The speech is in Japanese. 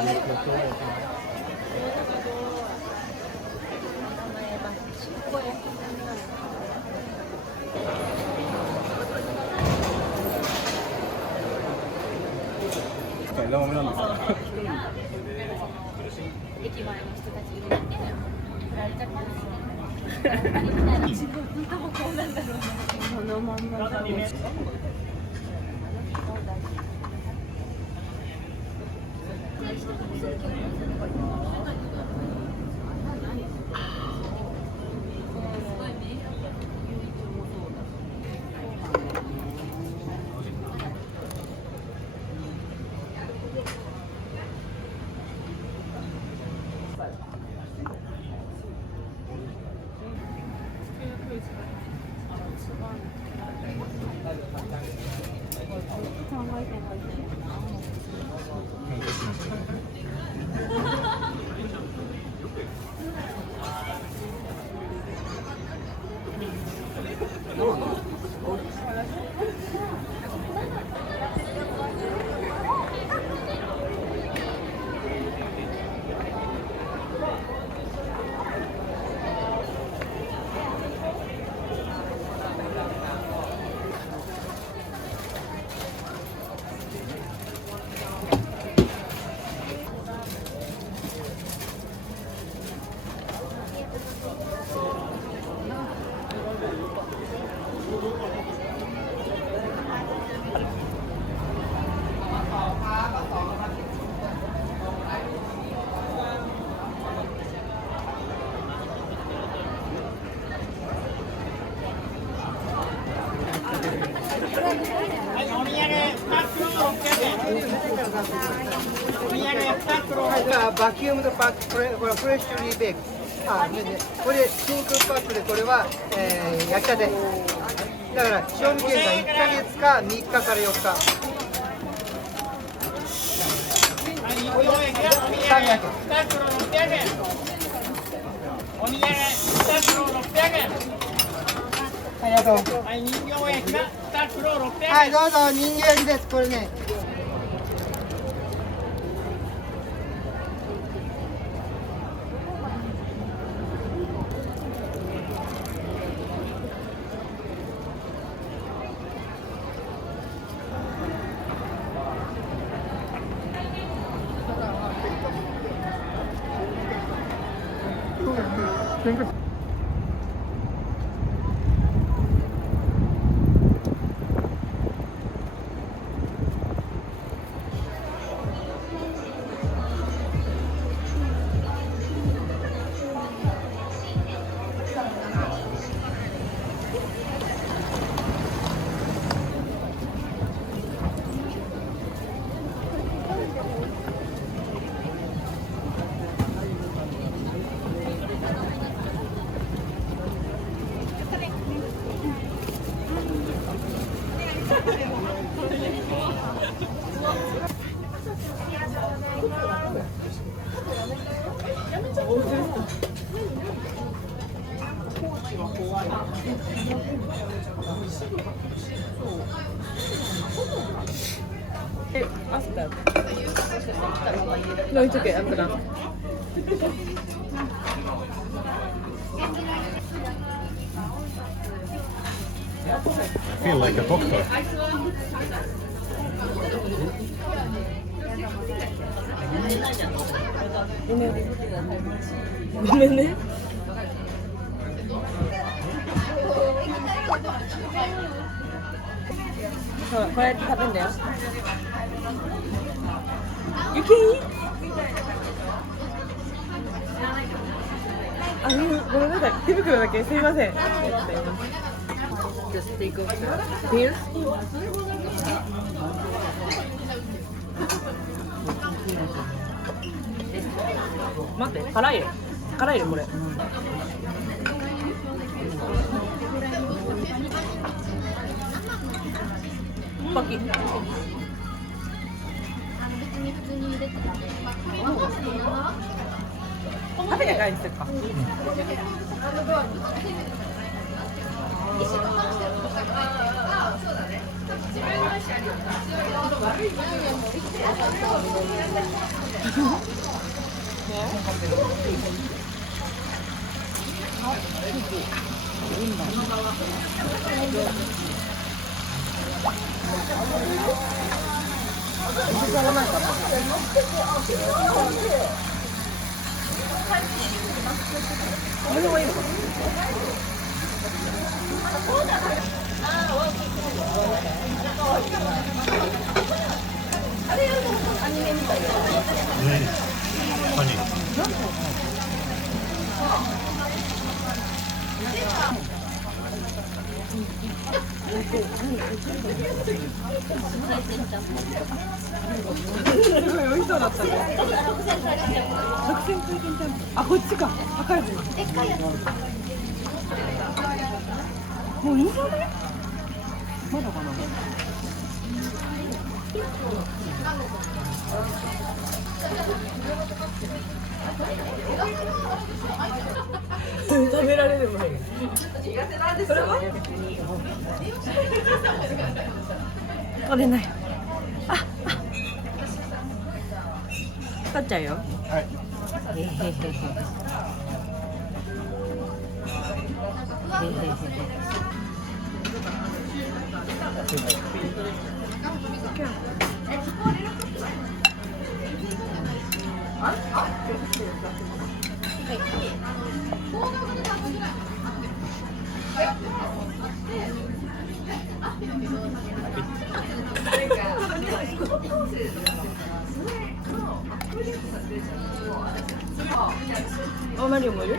枝豆なんですか。駅前の人たちにだけ振られちゃったんですね。多分こうなんだろうね。そのまんまだね。バキュームドパック、これフレッシュリーベイク。これ真空パックで、これは、焼きたて。だから賞味期限が1ヶ月か3日から4日。お土産2袋600円。ありがとう。はい、人形焼きが2袋600円。はい、どうぞ、人形焼きです、これね。No, it's okay. I'm gonna. I feel like a doctor. ごめんね。そう、こうやって食べるんだよ。You can eat? ごめんなさい。手袋だけすいません。Just take off the peels. 待って、辛いよ。辛いよこれ。パキ。食べて帰ってるか。あ、こっちか。赤いやつ。もういいんじゃない？まだかな。食べられる前に。それは？取れない。あ、取っちゃうよ。はい。へへへへ。あ、マリオもいる？